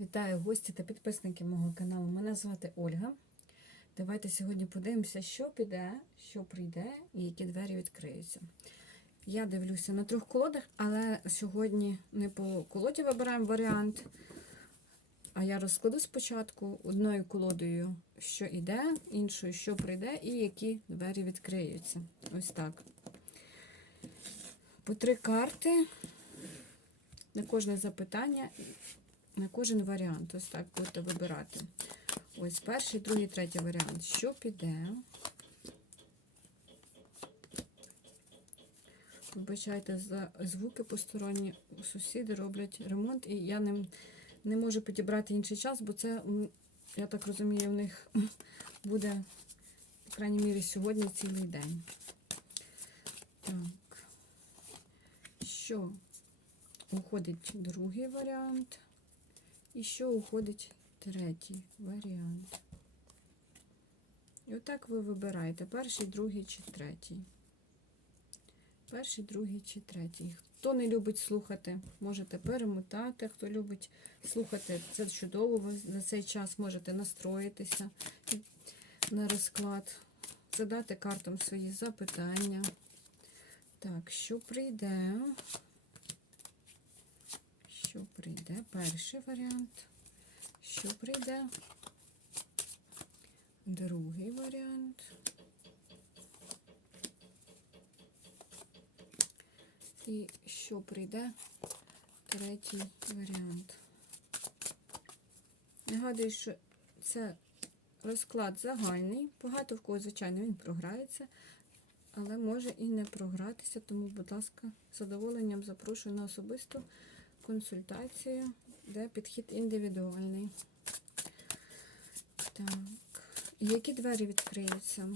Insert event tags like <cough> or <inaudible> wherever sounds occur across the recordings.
Вітаю гості та підписники мого каналу. Мене звати Ольга. Давайте сьогодні подивимося, що піде, що прийде і які двері відкриються. Я дивлюся на трьох колодах, але сьогодні не по колоді вибираємо варіант, а я розкладу спочатку одною колодою, що йде, іншою, що прийде, і які двері відкриються. Ось так. По три карти на кожне запитання на кожен варіант. Ось так будете вибирати. Ось перший, другий, третій варіант. Що піде? Вибачайте за звуки посторонні. Сусіди роблять ремонт, і я не, не можу підібрати інший час, бо це, я так розумію, в них <laughs> буде, по крайній мірі, сьогодні цілий день. Так. Що уходить другий варіант? І що уходить третій варіант. І отак ви вибираєте перший, другий чи третій. Перший, другий чи третій. Хто не любить слухати, можете перемотати. Хто любить слухати, це чудово. Ви за цей час можете настроїтися на розклад, задати картам свої запитання. Так, що прийде? Прийде? Перший варіант. Що прийде? Другий варіант. І що прийде? Третій варіант. Нагадую, що це розклад загальний. Багато в кого, звичайно, він програється, але може і не програтися, тому, будь ласка, з задоволенням запрошую на особисту консультацію, де підхід індивідуальний. Так. Які двері відкриються?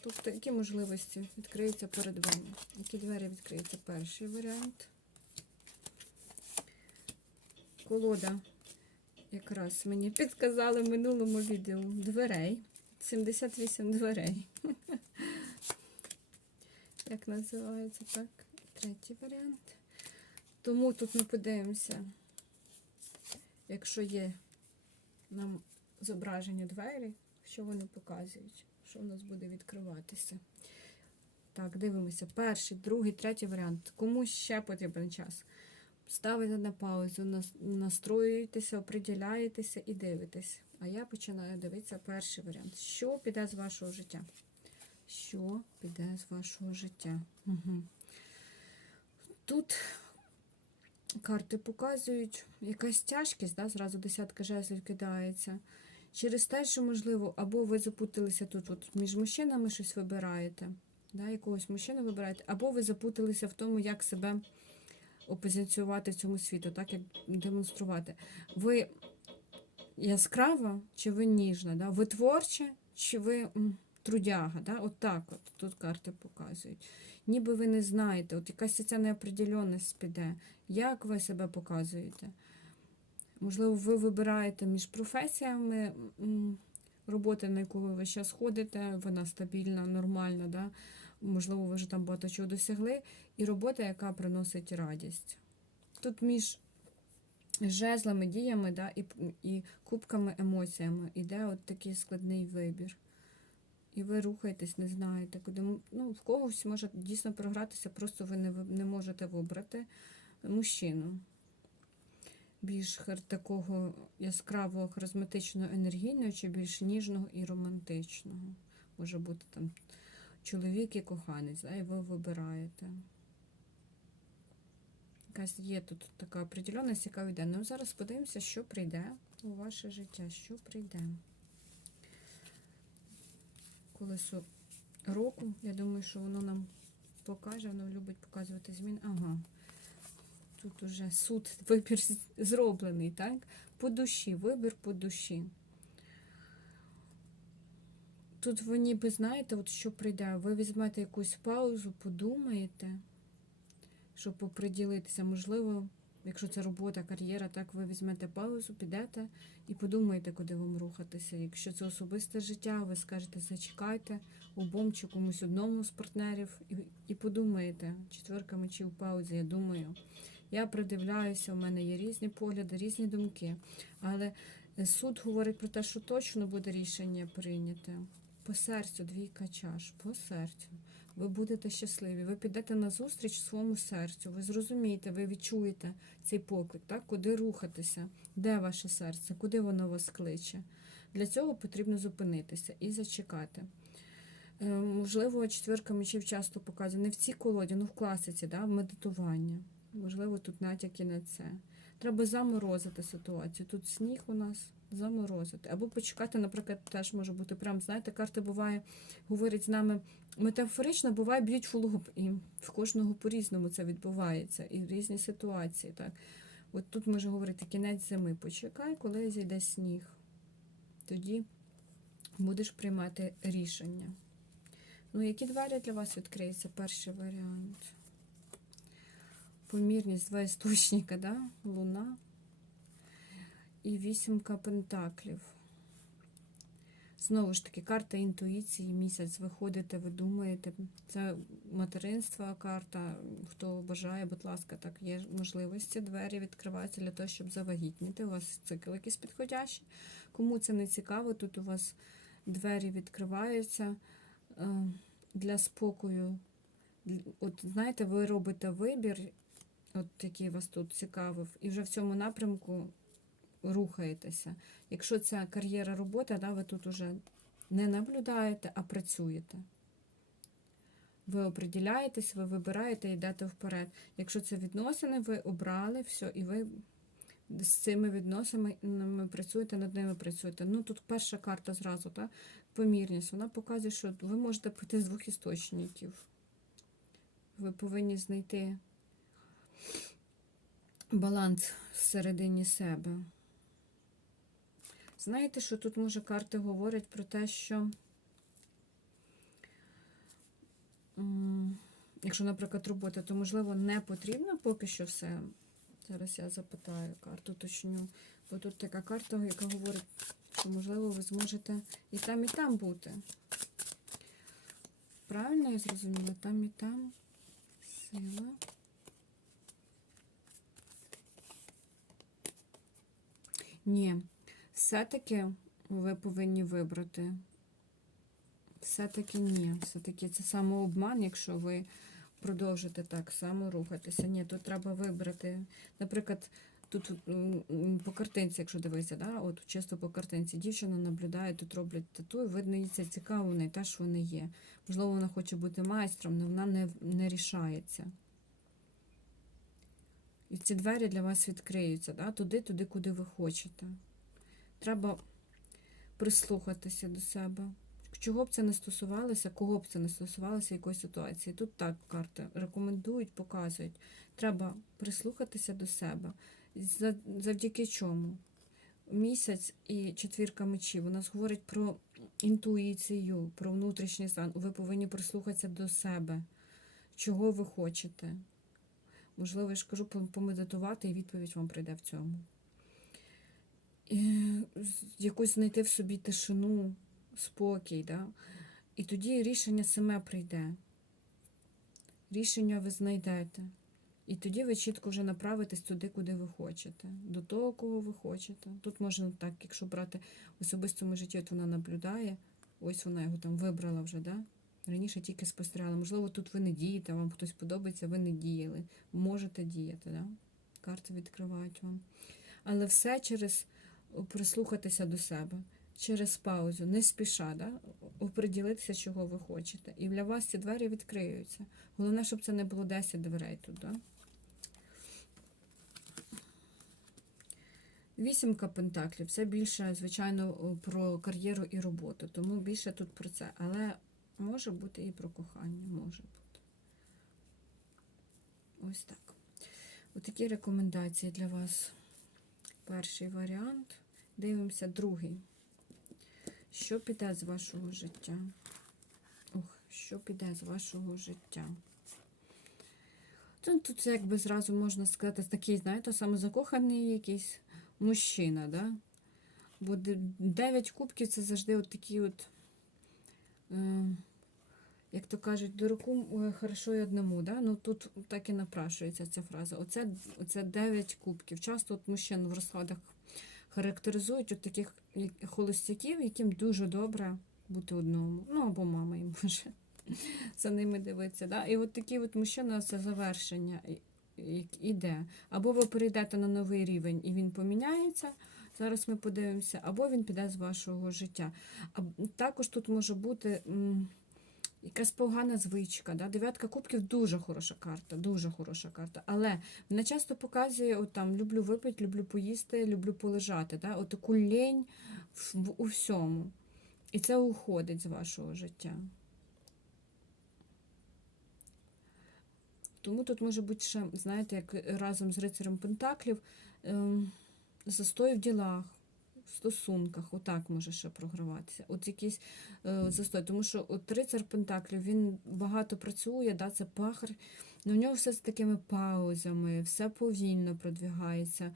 Тобто, які можливості відкриються перед вами? Які двері відкриються? Перший варіант. Колода, якраз мені підказали в минулому відео дверей. 78 дверей. <laughs> Як називається так? Третій варіант. Тому тут ми подивимося, якщо є нам зображення двері, що вони показують, що в нас буде відкриватися. Так, дивимося. Перший, другий, третій варіант. Кому ще потрібен час? Ставите на паузу, настроюєтеся, оприділяєтеся і дивитесь. А я починаю дивитися перший варіант. Що піде з вашого життя? Що піде з вашого життя? Угу. Тут карти показують якась тяжкість, да, зразу десятка жезлів кидається. Через те, що, можливо, або ви запуталися тут от між мужчинами щось вибираєте, да, якогось мужчину вибираєте, або ви запуталися в тому, як себе опозиціювати в цьому світу, так як демонструвати. Ви яскрава чи ви ніжна? Да? Ви творча чи ви трудяга? Да? От так от тут карти показують. Ніби ви не знаєте, от якась ця неопределенність піде. Як ви себе показуєте? Можливо, ви вибираєте між професіями роботи, на яку ви час ходите, вона стабільна, нормальна, да? можливо, ви вже там багато чого досягли, і робота, яка приносить радість. Тут між жезлами, діями да, і, і кубками емоціями іде от такий складний вибір. І ви рухаєтесь, не знаєте, куди. Ну, в когось може дійсно програтися, просто ви не, не можете вибрати мужчину. Більш такого яскравого, харизматичного, енергійного, чи більш ніжного і романтичного. Може бути там чоловік і коханець, да, і ви вибираєте. Якась є тут така определенність, яка йде. Ну, зараз подивимося, що прийде у ваше життя, що прийде. Колесо року, я думаю, що воно нам покаже, воно любить показувати змін. Ага. Тут уже суд, вибір зроблений, так? По душі, вибір по душі. Тут ви ніби знаєте, от що прийде, ви візьмете якусь паузу, подумаєте, щоб поприділитися. Можливо, якщо це робота, кар'єра, так ви візьмете паузу, підете і подумаєте, куди вам рухатися. Якщо це особисте життя, ви скажете, зачекайте обом чи комусь одному з партнерів і, і подумаєте, четверка мечів паузі, я думаю, Я придивляюся, у мене є різні погляди, різні думки. Але суд говорить про те, що точно буде рішення прийняте. По серцю, двійка чаш, по серцю. Ви будете щасливі, ви підете на зустріч своєму серцю, ви зрозумієте, ви відчуєте цей поклик, так? куди рухатися, де ваше серце, куди воно вас кличе. Для цього потрібно зупинитися і зачекати. Е, Можливо, четвірка мечів часто показує не в цій колоді, ну в класиці, да, в медитуванні. Можливо, тут натяки на це. Треба заморозити ситуацію. Тут сніг у нас заморозити. Або почекати, наприклад, теж може бути прям, знаєте, карти буває, говорять з нами метафорично, буває б'ють в лоб. І в кожного по-різному це відбувається. І в різні ситуації. Так. От тут може говорити кінець зими. Почекай, коли зійде сніг. Тоді будеш приймати рішення. Ну, які двері для вас відкриються? Перший варіант. Помірність, два істочника, да? Луна і вісімка пентаклів. Знову ж таки, карта інтуїції, місяць. Ви ходите, ви думаєте. Це материнство карта. Хто бажає, будь ласка, так є можливості. Двері відкриваються для того, щоб завагітніти. У вас цикл якийсь підходящий. Кому це не цікаво, тут у вас двері відкриваються е, для спокою. От знаєте, ви робите вибір, от який вас тут цікавив, і вже в цьому напрямку рухаєтеся. Якщо це кар'єра робота, да, ви тут уже не наблюдаєте, а працюєте. Ви оприділяєтесь, ви вибираєте і йдете вперед. Якщо це відносини, ви обрали все, і ви з цими відносинами працюєте, над ними працюєте. Ну тут перша карта зразу, так? помірність. Вона показує, що ви можете прийти з двох істочників. Ви повинні знайти баланс всередині себе. Знаєте, що тут, може, карти говорять про те, що, якщо, наприклад, робота, то, можливо, не потрібно поки що все. Зараз я запитаю карту, точню. Бо тут така карта, яка говорить, що, можливо, ви зможете і там, і там бути. Правильно я зрозуміла? Там і там сила. Ні, все-таки ви повинні вибрати. Все-таки ні. Все-таки це самообман, якщо ви продовжите так само рухатися. Ні, тут треба вибрати. Наприклад, тут по картинці, якщо дивитися, да, от чисто по картинці, дівчина наблюдає, тут роблять тату, і видно, їй це цікаво, не те, що вони є. Можливо, вона хоче бути майстром, але вона не, не рішається. І ці двері для вас відкриються, да? туди, туди, куди ви хочете. Треба прислухатися до себе. Чого б це не стосувалося, кого б це не стосувалося, якої ситуації. Тут так карти рекомендують, показують. Треба прислухатися до себе. Завдяки чому? Місяць і четвірка мечів у нас говорить про інтуїцію, про внутрішній стан. Ви повинні прислухатися до себе, чого ви хочете. Можливо, я ж кажу, помедитувати, і відповідь вам прийде в цьому. Якусь знайти в собі тишину, спокій, да? і тоді рішення саме прийде. Рішення ви знайдете. І тоді ви чітко вже направитесь туди, куди ви хочете, до того, кого ви хочете. Тут можна так, якщо брати в особистому житті, от вона наблюдає, ось вона його там вибрала вже, да? Раніше тільки спостерігала. Можливо, тут ви не дієте, вам хтось подобається, ви не діяли. Можете діяти, да? карти відкривають вам. Але все через прислухатися до себе, через паузу, не спіша, да? оприділитися, чого ви хочете. І для вас ці двері відкриються. Головне, щоб це не було 10 дверей тут. Да? Вісімка пентаклів це більше, звичайно, про кар'єру і роботу. Тому більше тут про це. Але може бути і про кохання, може бути. Ось так. Отакі рекомендації для вас. Перший варіант. Дивимося другий. Що піде з вашого життя? Ох, що піде з вашого життя? Тут, тут якби зразу можна сказати, такий, знаєте, самозакоханий якийсь мужчина, да? Бо де- дев'ять кубків це завжди от такі от. Е, як то кажуть, дураку е, хорошо і одному. Да? Ну тут так і напрашується ця фраза. Оце, оце 9 кубків. Часто от мужчин в розкладах характеризують от таких холостяків, яким дуже добре бути одному. Ну або мама їм <laughs> може за ними дивитися. Да? І от такі от мужчина це завершення іде. Або ви перейдете на новий рівень і він поміняється. Зараз ми подивимося, або він піде з вашого життя. А також тут може бути якась погана звичка. Да? Дев'ятка кубків дуже хороша карта, дуже хороша карта. Але вона часто показує, от там люблю випити, люблю поїсти, люблю полежати. Да? От таку в- у всьому. І це уходить з вашого життя. Тому тут може бути ще, знаєте, як разом з рицарем Пентаклів, ем, застой в ділах, в стосунках, отак може ще програватися. От якийсь е, застой. Тому що от рицар Пентаклів він багато працює, да, це пахар. але у нього все з такими паузами, все повільно продвигається.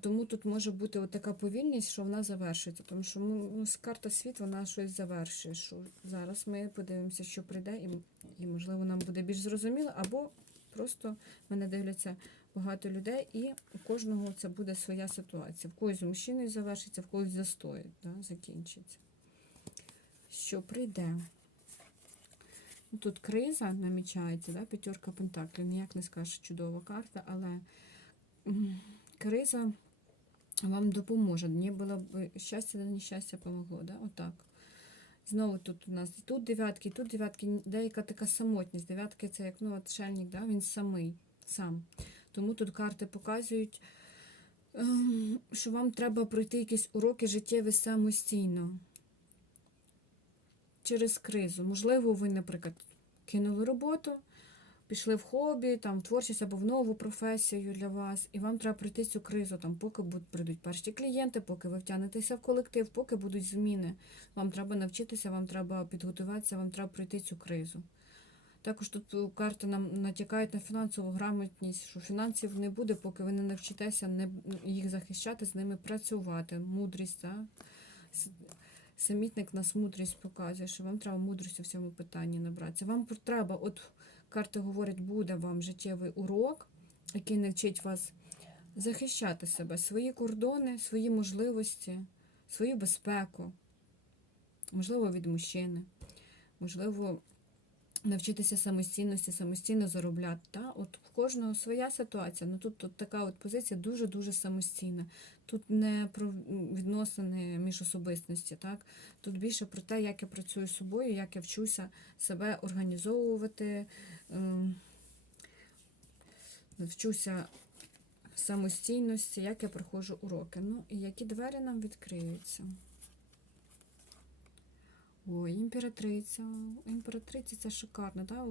Тому тут може бути от така повільність, що вона завершується. Тому що ну, ну, карта світ вона щось завершує. Що зараз ми подивимося, що прийде, і, і можливо нам буде більш зрозуміло, або просто мене дивляться багато людей, і у кожного це буде своя ситуація. В когось з мужчиною завершиться, в когось застой, да, закінчиться. Що прийде? Ну, Тут криза намічається, да, п'ятерка пентаклів. Ніяк не скажеш чудова карта, але криза вам допоможе. Не було б щастя, да нещастя помогло. Да? Отак. Знову тут у нас тут дев'ятки, тут дев'ятки, деяка така самотність. Дев'ятки це як ну, отшельник, да? він самий, сам. Тому тут карти показують, ем, що вам треба пройти якісь уроки життєві самостійно. Через кризу. Можливо, ви, наприклад, кинули роботу, пішли в хобі, там, в творчість або в нову професію для вас, і вам треба пройти цю кризу, там, поки будуть, прийдуть перші клієнти, поки ви втягнетеся в колектив, поки будуть зміни. Вам треба навчитися, вам треба підготуватися, вам треба пройти цю кризу. Також тут е, карти нам натякають на фінансову грамотність, що фінансів не буде, поки ви не навчитеся не, їх захищати, з ними працювати. Мудрість? С- Самітник нас мудрість показує, що вам треба мудрість у всьому питанні набратися. Вам треба, от карти говорять, буде вам життєвий урок, який навчить вас захищати себе, свої кордони, свої можливості, свою безпеку, можливо, від мужчини, можливо, навчитися самостійності, самостійно заробляти. Та? От в кожного своя ситуація. Ну тут, тут така от позиція дуже-дуже самостійна. Тут не про відносини між особистості, так? Тут більше про те, як я працюю з собою, як я вчуся себе організовувати, ем, вчуся самостійності, як я проходжу уроки. Ну і які двері нам відкриються. Ой, імператриця. Імператриця це шикарно, да?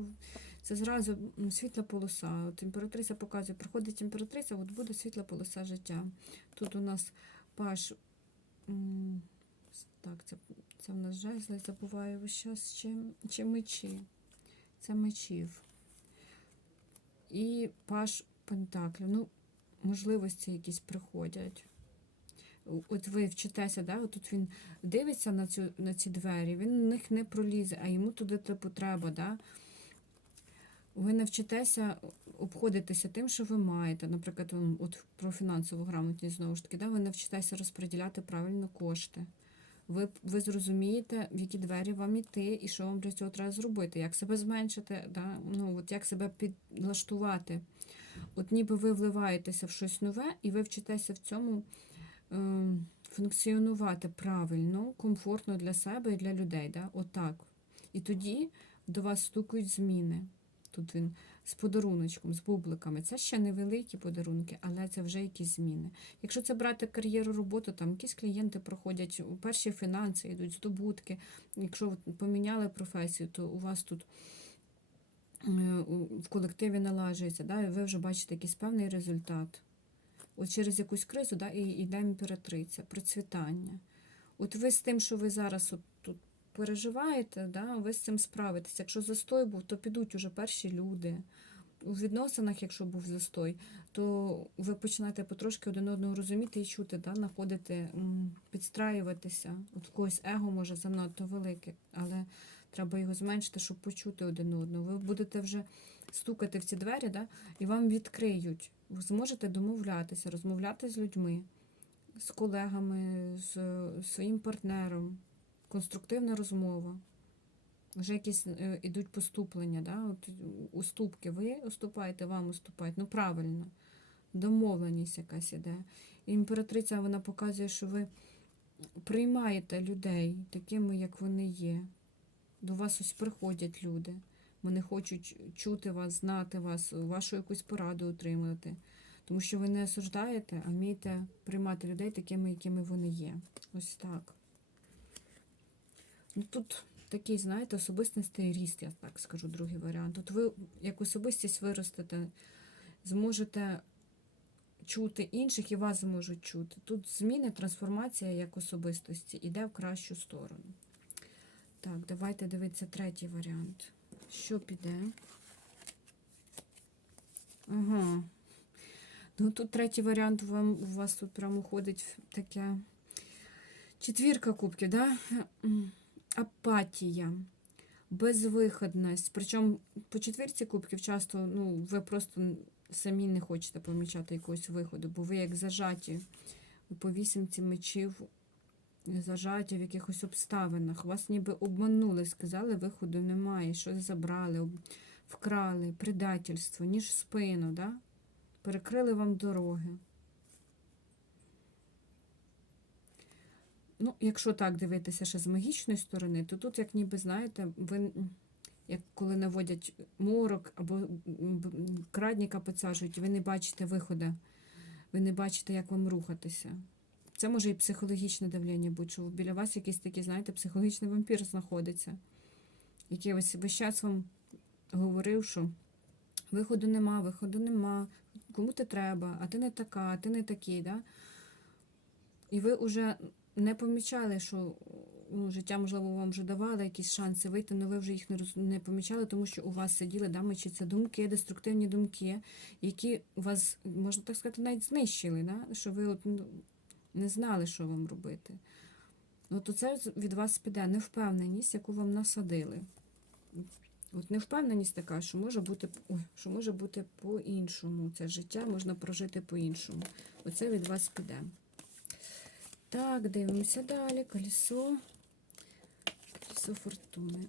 Це зразу світла полоса. От імператриця показує, приходить імператриця, от буде світла полоса життя. Тут у нас паш. Так, це, це в нас жезли, забуваю час, чи, чи мечі. Це мечів. І паш пентаклів. Ну, можливості якісь приходять. От ви вчитеся, да? тут він дивиться на, цю, на ці двері, він в них не пролізе, а йому туди типу треба. Да? Ви навчитеся обходитися тим, що ви маєте. Наприклад, от про фінансову грамотність знову ж таки, да? ви навчитеся розподіляти правильно кошти. Ви, ви зрозумієте, в які двері вам іти і що вам для цього треба зробити, як себе зменшити, да? ну, от як себе підлаштувати. От ніби ви вливаєтеся в щось нове, і ви вчитеся в цьому функціонувати правильно, комфортно для себе і для людей. Да? Отак. І тоді до вас стукають зміни. Тут він з подаруночком, з бубликами. Це ще невеликі подарунки, але це вже якісь зміни. Якщо це брати кар'єру, роботу, там якісь клієнти проходять, перші фінанси йдуть, здобутки. Якщо поміняли професію, то у вас тут е, в колективі налажується, да, і ви вже бачите якийсь певний результат. От через якусь кризу да, і йде імператриця, процвітання. От ви з тим, що ви зараз от тут переживаєте, да, ви з цим справитесь. Якщо застой був, то підуть уже перші люди. У відносинах, якщо був застой, то ви починаєте потрошки один одного розуміти і чути, да, знаходити, підстраюватися. От в когось его може занадто велике, але Треба його зменшити, щоб почути один одного. Ви будете вже стукати в ці двері, да? і вам відкриють. Ви зможете домовлятися, розмовляти з людьми, з колегами, з своїм партнером. Конструктивна розмова. Вже якісь е, ідуть поступлення, да? От, уступки. Ви уступаєте, вам уступають. Ну, правильно. Домовленість якась іде. Імператриця вона показує, що ви приймаєте людей такими, як вони є. До вас ось приходять люди. Вони хочуть чути вас, знати вас, вашу якусь пораду отримати. Тому що ви не осуждаєте, а вмієте приймати людей такими, якими вони є. Ось так. Ну, тут такий, знаєте, особистісний ріст, я так скажу, другий варіант. От ви як особистість виростете, зможете чути інших і вас зможуть чути. Тут зміни, трансформація як особистості йде в кращу сторону. Так, давайте дивитися третій варіант. Що піде? Ага. Ну тут третій варіант вам, у вас тут прямо ходить таке четвірка кубків, да? Апатія, безвиходність. Причому по четвірці кубків часто ну, ви просто самі не хочете помічати якогось виходу, бо ви як зажаті по вісімці мечів, зажаті в якихось обставинах. Вас ніби обманули, сказали, виходу немає, щось забрали, вкрали, предательство, ніж спину, да? перекрили вам дороги. Ну, якщо так дивитися ще з магічної сторони, то тут, як ніби, знаєте, ви, як коли наводять морок або крадніка підсаджують, ви не бачите виходу, ви не бачите, як вам рухатися. Це може і психологічне давлення бути, що біля вас якийсь такий, знаєте, психологічний вампір знаходиться, який весь, весь час вам говорив, що виходу нема, виходу нема, кому ти треба, а ти не така, а ти не такий. Да? І ви вже не помічали, що ну, життя, можливо, вам вже давало якісь шанси вийти, але ви вже їх не, роз... не помічали, тому що у вас сиділи да, мечі, це думки, деструктивні думки, які вас, можна так сказати, навіть знищили, да? що ви от, ну, не знали, що вам робити. От оце від вас піде невпевненість, яку вам насадили. От невпевненість така, що може бути, ой, що може бути по-іншому. Це життя можна прожити по-іншому. Оце від вас піде. Так, дивимося далі. Колесо. Колесо фортуни.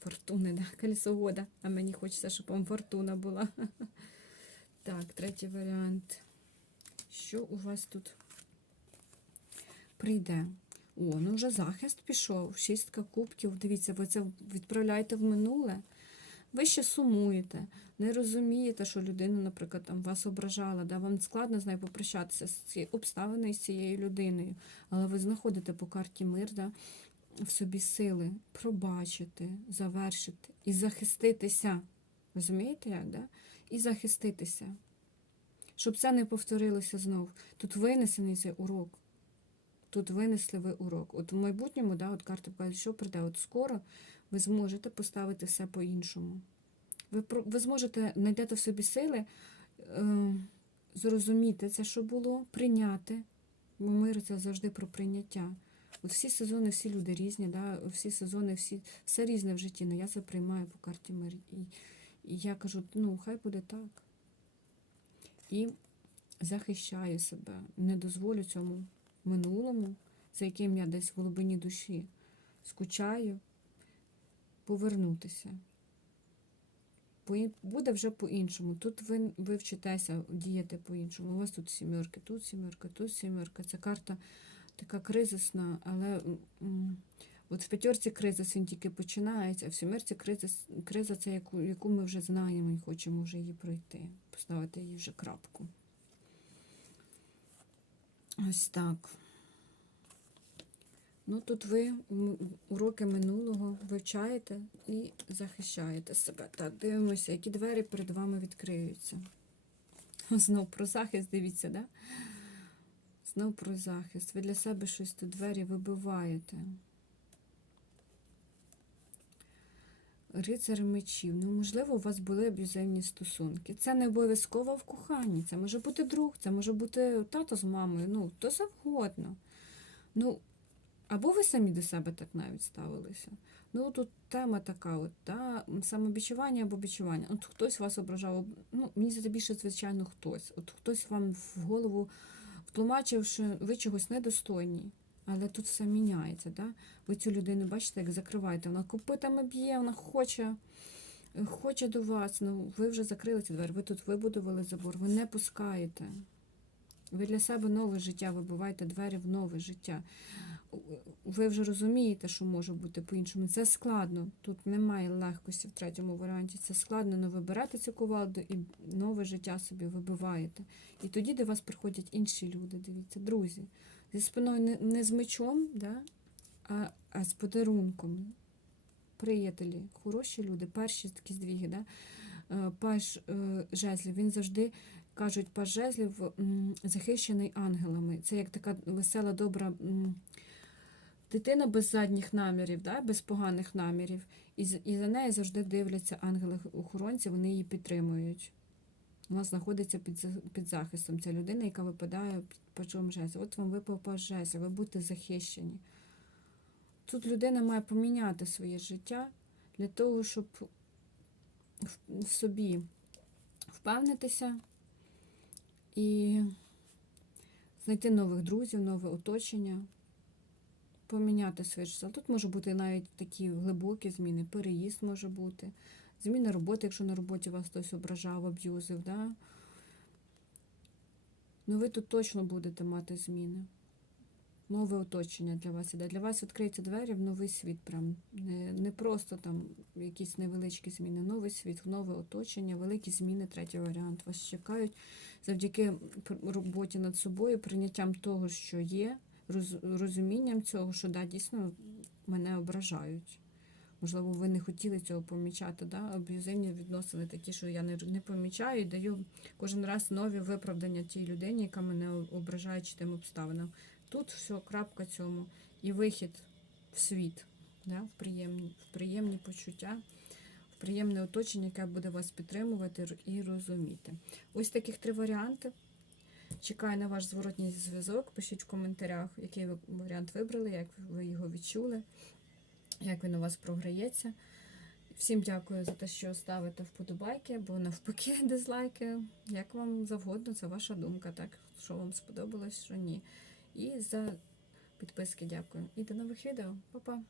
Фортуни, да. Колесо. А мені хочеться, щоб вам фортуна була. <laughs> Так, третій варіант. Що у вас тут прийде? О, ну вже захист пішов. Шістка кубків. Дивіться, ви це відправляєте в минуле. Ви ще сумуєте, не розумієте, що людина, наприклад, там вас ображала, да? вам складно з нею попрощатися з цією обставиною з цією людиною. Але ви знаходите по карті мир да? в собі сили пробачити, завершити і захиститися. Розумієте, як? Да? І захиститися. Щоб це не повторилося знов. Тут винесений цей урок. Тут винесли ви урок. От в майбутньому, да, от карта показує, що прийде. От скоро ви зможете поставити все по-іншому. Ви, ви зможете знайдете в собі сили е, зрозуміти це, що було, прийняти. Бо мир це завжди про прийняття. От всі сезони, всі люди різні, да, всі сезони, всі, все різне в житті, але я це приймаю по карті мир. І, і я кажу, ну, хай буде так. І захищаю себе, не дозволю цьому минулому, за яким я десь в глибині душі скучаю, повернутися. Буде вже по-іншому. Тут ви, ви вчитеся діяти по-іншому. У вас тут сімерки, тут сімерка, тут сімерка. Це карта така кризисна, але от в п'ятерці кризис він тільки починається, а в сімерці кризис, криза це яку, яку ми вже знаємо і хочемо вже її пройти, поставити її вже крапку. Ось так. Ну, тут ви уроки минулого вивчаєте і захищаєте себе. Так, дивимося, які двері перед вами відкриються. Знов про захист, дивіться, да? Знов про захист. Ви для себе щось тут двері вибиваєте. Рицар мечів. Ну, можливо, у вас були аб'юзивні стосунки. Це не обов'язково в коханні. Це може бути друг, це може бути тато з мамою, ну, то завгодно. Ну, Або ви самі до себе так навіть ставилися. Ну тут тема така, от, та, самобічування або бічування. От хтось вас ображав, ну, мені здається, більше, звичайно, хтось. От хтось вам в голову втлумачив, що ви чогось недостойні. Але тут все міняється. Да? Ви цю людину бачите, як закриваєте. Вона копитами б'є, вона хоче, хоче до вас. Ну, ви вже закрили ці двері, ви тут вибудували забор, ви не пускаєте. Ви для себе нове життя вибиваєте двері в нове життя. Ви вже розумієте, що може бути по-іншому. Це складно. Тут немає легкості в третьому варіанті. Це складно, але ви берете цю кувалду і нове життя собі вибиваєте. І тоді до вас приходять інші люди, дивіться, друзі. Зі спиною не, з мечом, да? а, а з подарунком. Приятелі, хороші люди, перші такі здвіги. Да? Е, Паж е, жезлів, він завжди кажуть, паж жезлів захищений ангелами. Це як така весела, добра дитина без задніх намірів, да? без поганих намірів. І, і за нею завжди дивляться ангели-охоронці, вони її підтримують. Вона знаходиться під, під захистом. Ця людина, яка випадає під пажом жезлів. От вам випав паж жезлів, ви будете захищені. Тут людина має поміняти своє життя для того, щоб в- собі впевнитися і знайти нових друзів, нове оточення, поміняти своє життя. Тут може бути навіть такі глибокі зміни, переїзд може бути, зміна роботи, якщо на роботі вас хтось ображав, аб'юзив. Да? Ну ви тут точно будете мати зміни. Нове оточення для вас іде. Для вас відкриються двері в новий світ. Прям не, не просто там якісь невеличкі зміни, новий світ, нове оточення, великі зміни, третій варіант. Вас чекають завдяки роботі над собою, прийняттям того, що є, роз- розумінням цього, що да, дійсно мене ображають. Можливо, ви не хотіли цього помічати, да? аб'юзивні відносини такі, що я не, помічаю і даю кожен раз нові виправдання тій людині, яка мене ображає чи тим обставинам. Тут все, крапка цьому. І вихід в світ, да? в, приємні, в приємні почуття, приємне оточення, яке буде вас підтримувати і розуміти. Ось таких три варіанти. Чекаю на ваш зворотній зв'язок. Пишіть в коментарях, який ви варіант вибрали, як ви його відчули, як він у вас програється. Всім дякую за те, що ставите вподобайки бо навпаки <laughs> дизлайки. Як вам завгодно, це ваша думка, так? Що вам сподобалось, що ні. І за підписки дякую. І до нових відео. Па-па!